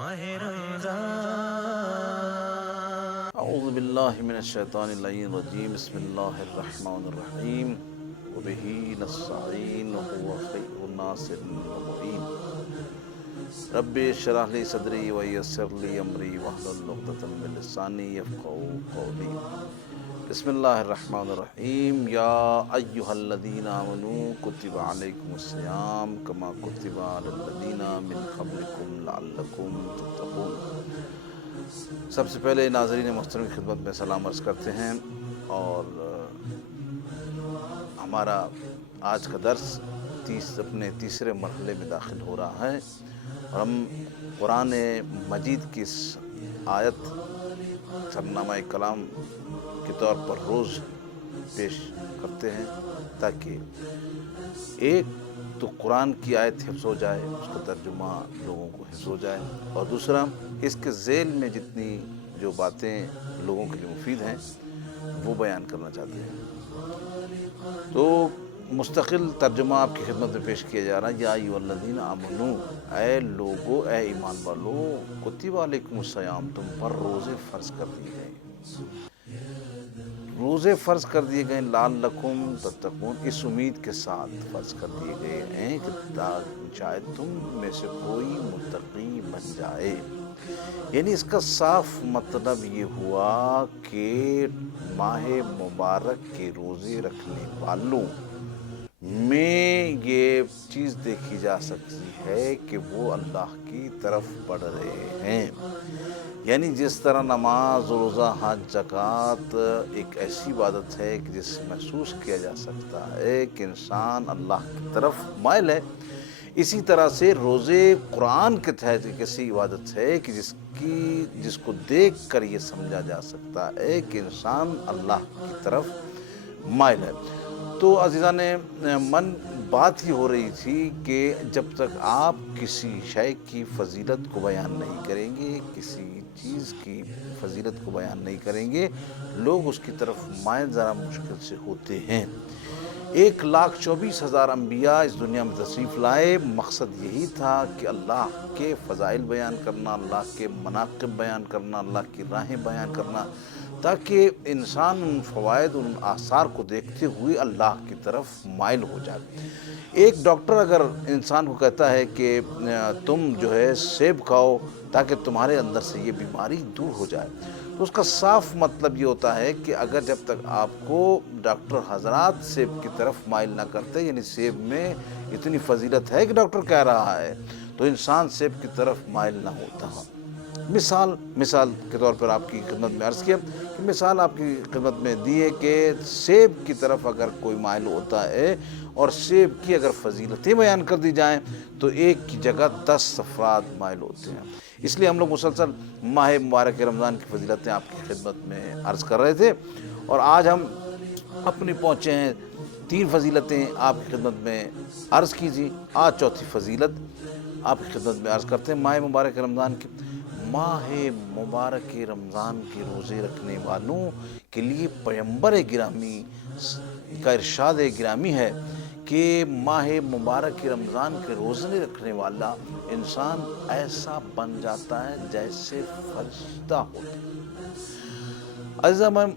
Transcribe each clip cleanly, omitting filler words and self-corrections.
ماہ رمضان۔ اعوذ باللہ من الشیطان اللعین الرجیم، بسم اللہ الرحمن الرحیم، وبہ نستعین وہو خیر الناصر والمعین۔ رب اشرح لی صدری ویسر لی امری واحلل عقدۃ من لسانی یفقہوا قولی۔ بسم اللہ الرحمن الرحیم، یا ایہا الذین آمنوا کتب علیکم الصیام کما کتب علی الذین من قبلکم لعلکم تتقون۔ سب سے پہلے ناظرین محترم کی خدمت میں سلام عرض کرتے ہیں، اور ہمارا آج کا درس اپنے تیسرے مرحلے میں داخل ہو رہا ہے، اور ہم قرآن مجید کی اس آیت سرنامہ کلام کے طور پر روز پیش کرتے ہیں، تاکہ ایک تو قرآن کی آیت حفظ ہو جائے، اس کا ترجمہ لوگوں کو حفظ ہو جائے، اور دوسرا اس کے ذیل میں جتنی جو باتیں لوگوں کے لیے مفید ہیں وہ بیان کرنا چاہتے ہیں۔ تو مستقل ترجمہ آپ کی خدمت میں پیش کیا جا رہا ہے، یا ایھا الذین آمنوا، اے لوگو، اے ایمان والو، کتب علیکم الصیام، تم پر روزے فرض کر دیے گئے، روزے فرض کر دیے گئے، لعلکم تتقون، اس امید کے ساتھ فرض کر دیے گئے ہیں کہ شاید تم میں سے کوئی متقی بن جائے۔ یعنی اس کا صاف مطلب یہ ہوا کہ ماہ مبارک کے روزے رکھنے والوں میں یہ چیز دیکھی جا سکتی ہے کہ وہ اللہ کی طرف بڑھ رہے ہیں۔ یعنی جس طرح نماز، روزہ، حج، زکوٰۃ ایک ایسی عبادت ہے کہ جس سے محسوس کیا جا سکتا ہے کہ انسان اللہ کی طرف مائل ہے، اسی طرح سے روزے قرآن کے تحت ایک ایسی عبادت ہے کہ جس کو دیکھ کر یہ سمجھا جا سکتا ہے کہ انسان اللہ کی طرف مائل ہے۔ تو عزیزان من، بات ہی ہو رہی تھی کہ جب تک آپ کسی شے کی فضیلت کو بیان نہیں کریں گے، کسی چیز کی فضیلت کو بیان نہیں کریں گے، لوگ اس کی طرف مائل ذرا مشکل سے ہوتے ہیں۔ 1,24,000 انبیاء اس دنیا میں تشریف لائے، مقصد یہی تھا کہ اللہ کے فضائل بیان کرنا، اللہ کے مناقب بیان کرنا، اللہ کی راہیں بیان کرنا، تاکہ انسان ان فوائد، ان آثار کو دیکھتے ہوئے اللہ کی طرف مائل ہو جائے۔ ایک ڈاکٹر اگر انسان کو کہتا ہے کہ تم جو ہے سیب کھاؤ تاکہ تمہارے اندر سے یہ بیماری دور ہو جائے، تو اس کا صاف مطلب یہ ہوتا ہے کہ اگر جب تک آپ کو ڈاکٹر حضرات سیب کی طرف مائل نہ کرتے، یعنی سیب میں اتنی فضیلت ہے کہ ڈاکٹر کہہ رہا ہے، تو انسان سیب کی طرف مائل نہ ہوتا۔ مثال کے طور پر آپ کی خدمت میں عرض کیا کہ مثال آپ کی خدمت میں دی ہے کہ سیب کی طرف اگر کوئی مائل ہوتا ہے اور سیب کی اگر فضیلتیں بیان کر دی جائیں تو ایک کی جگہ 10 افراد مائل ہوتے ہیں۔ اس لیے ہم لوگ مسلسل ماہ مبارک رمضان کی فضیلتیں آپ کی خدمت میں عرض کر رہے تھے، اور آج ہم اپنی پہنچے ہیں 3 فضیلتیں آپ کی خدمت میں عرض کیجیے۔ آج چوتھی فضیلت آپ کی خدمت میں عرض کرتے ہیں ماہ مبارک رمضان کی۔ ماہ مبارک رمضان کے روزے رکھنے والوں کے لیے پیغمبر گرامی کا ارشاد گرامی ہے کہ ماہ مبارک رمضان کے روزے رکھنے والا انسان ایسا بن جاتا ہے جیسے فرشتہ ہوتا ہے۔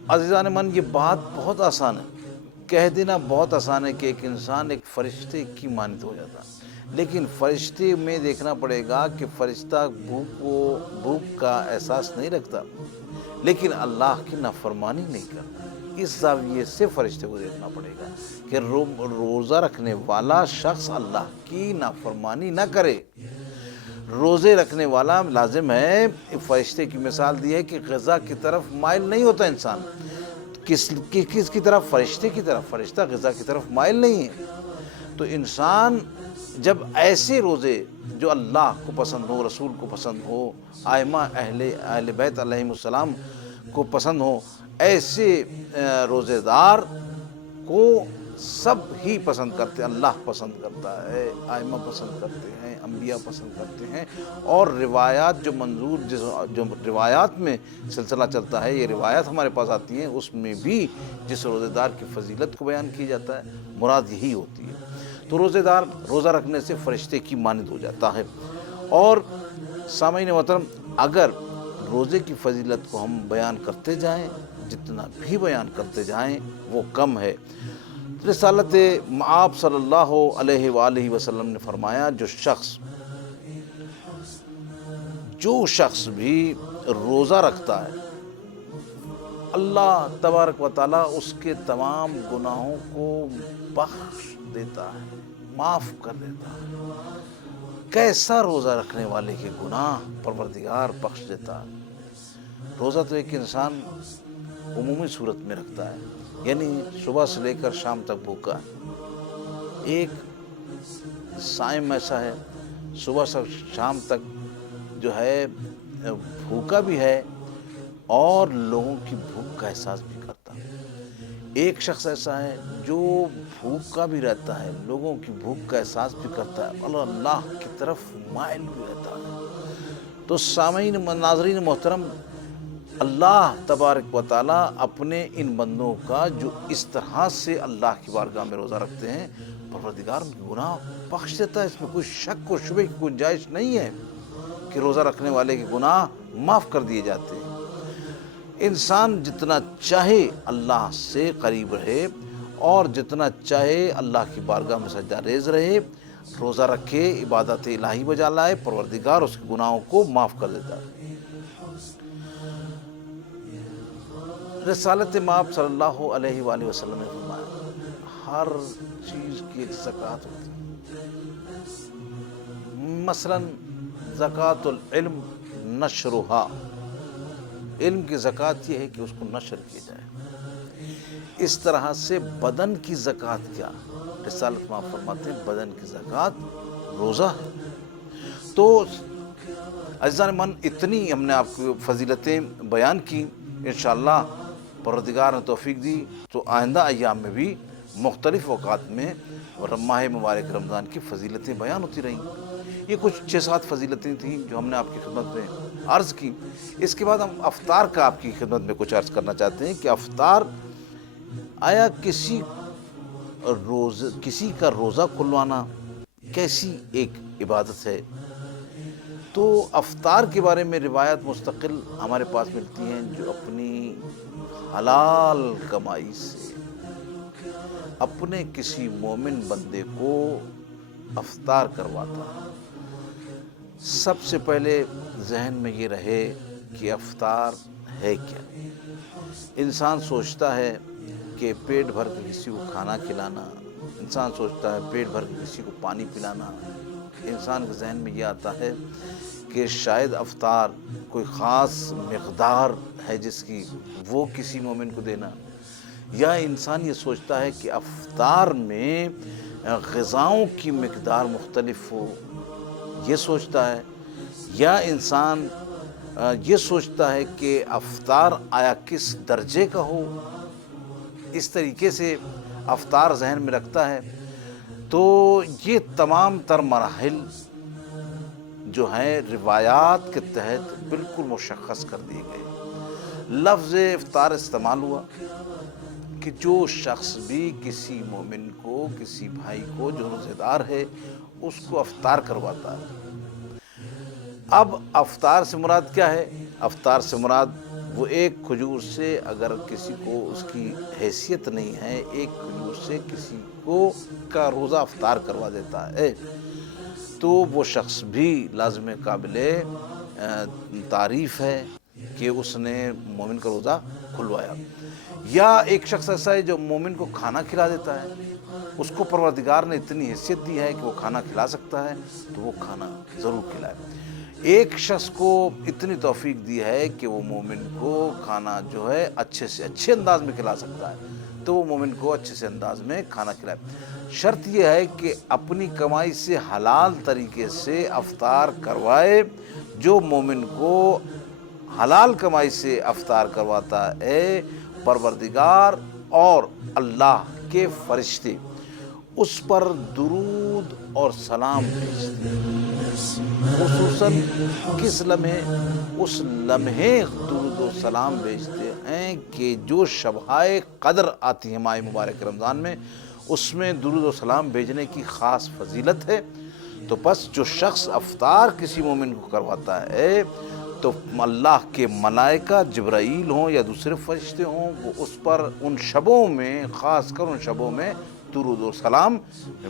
عزیزان من، یہ بات بہت آسان ہے، کہہ دینا بہت آسان ہے کہ ایک انسان ایک فرشتے کی مانند ہو جاتا ہے، لیکن فرشتے میں دیکھنا پڑے گا کہ فرشتہ بھوک کا احساس نہیں رکھتا، لیکن اللہ کی نافرمانی نہیں کرتا۔ اس زاویے سے فرشتے کو دیکھنا پڑے گا کہ روزہ رکھنے والا شخص اللہ کی نافرمانی نہ کرے۔ روزے رکھنے والا لازم ہے، فرشتے کی مثال دی ہے کہ غذا کی طرف مائل نہیں ہوتا انسان۔ کس کی طرف؟ فرشتے کی طرف۔ فرشتہ غذا کی طرف مائل نہیں ہے۔ تو انسان جب ایسے روزے جو اللہ کو پسند ہو، رسول کو پسند ہو، ائمہ اہل بیت علیہم السلام کو پسند ہو، ایسے روزے دار کو سب ہی پسند کرتے ہیں، اللہ پسند کرتا ہے، ائمہ پسند کرتے ہیں، انبیاء پسند کرتے ہیں، اور روایات جو روایات میں سلسلہ چلتا ہے، یہ روایات ہمارے پاس آتی ہیں، اس میں بھی جس روزے دار کی فضیلت کو بیان کی جاتا ہے، مراد یہی ہوتی ہے۔ تو روزے دار روزہ رکھنے سے فرشتے کی مانند ہو جاتا ہے۔ اور سامعین محترم، اگر روزے کی فضیلت کو ہم بیان کرتے جائیں، جتنا بھی بیان کرتے جائیں وہ کم ہے۔ رسالت آپ صلی اللہ علیہ وآلہ وسلم نے فرمایا، جو شخص بھی روزہ رکھتا ہے، اللہ تبارک و تعالیٰ اس کے تمام گناہوں کو بخش دیتا ہے، معاف کر دیتا ہے۔ کیسا روزہ رکھنے والے کے گناہ پروردگار بخش دیتا ہے۔ روزہ تو ایک انسان عمومی صورت میں رکھتا ہے، یعنی صبح سے لے کر شام تک بھوکا ہے۔ ایک صائم ایسا ہے، صبح سے شام تک جو ہے بھوکا بھی ہے اور لوگوں کی بھوک کا احساس بھی کرتا ہے۔ ایک شخص ایسا ہے جو بھوکا بھی رہتا ہے، لوگوں کی بھوک کا احساس بھی کرتا ہے اور اللہ کی طرف مائل بھی رہتا ہے۔ تو سامعین ناظرین محترم، اللہ تبارک و تعالیٰ اپنے ان بندوں کا جو اس طرح سے اللہ کی بارگاہ میں روزہ رکھتے ہیں، پروردگار ان کے گناہ بخش دیتا ہے۔ اس میں کوئی شک و شبہ کی گنجائش نہیں ہے کہ روزہ رکھنے والے کے گناہ معاف کر دیے جاتے ہیں۔ انسان جتنا چاہے اللہ سے قریب رہے اور جتنا چاہے اللہ کی بارگاہ میں سجدہ ریز رہے، روزہ رکھے، عبادت الہی بجا لائے، پروردگار اس کے گناہوں کو معاف کر دیتا ہے۔ رسالت مآب صلی اللہ علیہ وآلہ وسلم نے فرمایا، ہر چیز کی ایک زکوٰۃ ہوتی ہے۔ مثلا زکوٰۃ العلم نشرھا، علم کی زکوٰۃ یہ ہے کہ اس کو نشر کیا جائے۔ اس طرح سے بدن کی زکوٰۃ کیا؟ رسالت مآب فرماتے ہیں بدن کی زکوٰۃ روزہ ہے۔ تو عزیزان من، اتنی ہم نے آپ کو فضیلتیں بیان کی۔ انشاءاللہ پروردگار نے توفیق دی تو آئندہ ایام میں بھی مختلف اوقات میں ماہ مبارک رمضان کی فضیلتیں بیان ہوتی رہیں۔ یہ کچھ 6-7 فضیلتیں تھیں جو ہم نے آپ کی خدمت میں عرض کی۔ اس کے بعد ہم افطار کا آپ کی خدمت میں کچھ عرض کرنا چاہتے ہیں کہ افطار، آیا کسی کا روزہ کھلوانا کیسی ایک عبادت ہے؟ تو افطار کے بارے میں روایت مستقل ہمارے پاس ملتی ہیں، جو اپنی حلال کمائی سے اپنے کسی مومن بندے کو افطار کرواتا ہے۔ سب سے پہلے ذہن میں یہ رہے کہ افطار ہے کیا۔ انسان سوچتا ہے کہ پیٹ بھر کے کسی کو کھانا کھلانا، انسان سوچتا ہے پیٹ بھر کے کسی کو پانی پلانا، انسان کے ذہن میں یہ آتا ہے کہ شاید افطار کوئی خاص مقدار ہے جس کی وہ کسی مومن کو دینا، یا انسان یہ سوچتا ہے کہ افطار میں غذاؤں کی مقدار مختلف ہو، یہ سوچتا ہے، یا انسان یہ سوچتا ہے کہ افطار آیا کس درجے کا ہو، اس طریقے سے افطار ذہن میں رکھتا ہے۔ تو یہ تمام تر مراحل جو ہیں روایات کے تحت بالکل مشخص کر دیے گئے۔ لفظ افطار استعمال ہوا کہ جو شخص بھی کسی مومن کو، کسی بھائی کو جو روزہ دار ہے، اس کو افطار کرواتا ہے۔ اب افطار سے مراد کیا ہے؟ افطار سے مراد وہ ایک کھجور سے، اگر کسی کو اس کی حیثیت نہیں ہے، ایک کھجور سے کسی کو کا روزہ افطار کروا دیتا ہے، تو وہ شخص بھی لازم قابل تعریف ہے کہ اس نے مومن کا روزہ کھلوایا۔ یا ایک شخص ایسا ہے جو مومن کو کھانا کھلا دیتا ہے، اس کو پروردگار نے اتنی حیثیت دی ہے کہ وہ کھانا کھلا سکتا ہے، تو وہ کھانا ضرور کھلائے۔ ایک شخص کو اتنی توفیق دی ہے کہ وہ مومن کو کھانا جو ہے اچھے سے اچھے انداز میں کھلا سکتا ہے، تو وہ مومن کو اچھے سے انداز میں کھانا کھلائے۔ شرط یہ ہے کہ اپنی کمائی سے حلال طریقے سے افطار کروائے۔ جو مومن کو حلال کمائی سے افطار کرواتا ہے، پروردگار اور اللہ کے فرشتے اس پر درود اور سلام بھیجتے ہیں۔ خصوصاً کس لمحے؟ اس لمحے درود و سلام بھیجتے ہیں کہ جو شبہائے قدر آتی ہے ماہ مبارک رمضان میں، اس میں درود و سلام بھیجنے کی خاص فضیلت ہے۔ تو بس جو شخص افطار کسی مومن کو کرواتا ہے تو اللہ کے ملائکہ جبرائیل ہوں یا دوسرے فرشتے ہوں وہ اس پر ان شبوں میں، خاص کر ان شبوں میں درود و سلام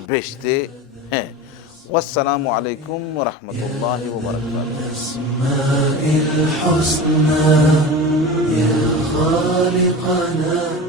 بھیجتے ہیں۔ والسلام علیکم ورحمۃ اللہ وبرکاتہ۔ الحسنى يا خالقنا